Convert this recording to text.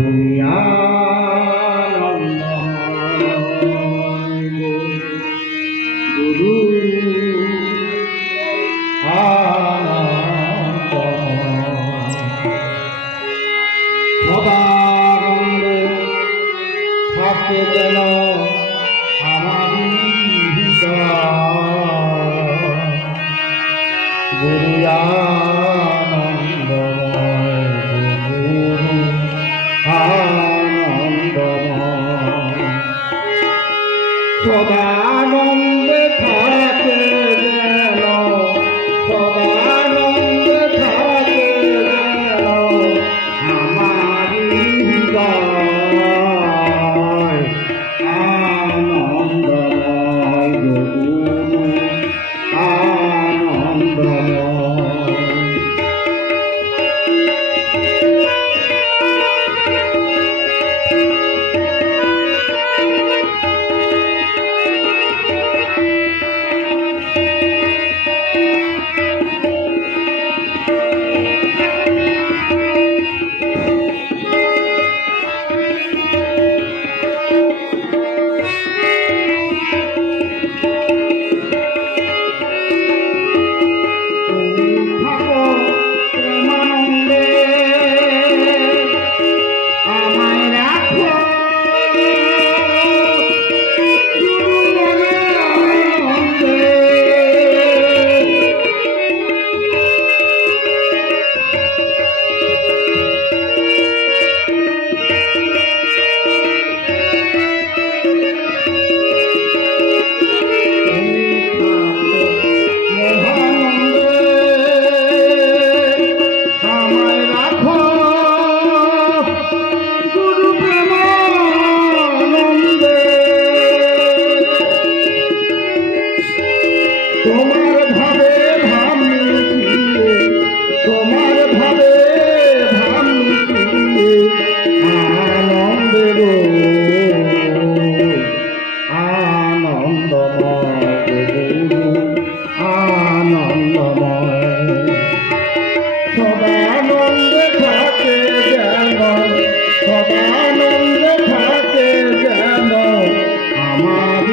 তুমি গো। গুরু সদানন্দে থাকে যেন আমারি হৃদয় গুরু Toda তোমার ভাবে ভাবি তোমার ভাবে ভাবি আনন্দের আনন্দময় আনন্দময় সদানন্দে থাকে যেন সদানন্দে থাকে আমার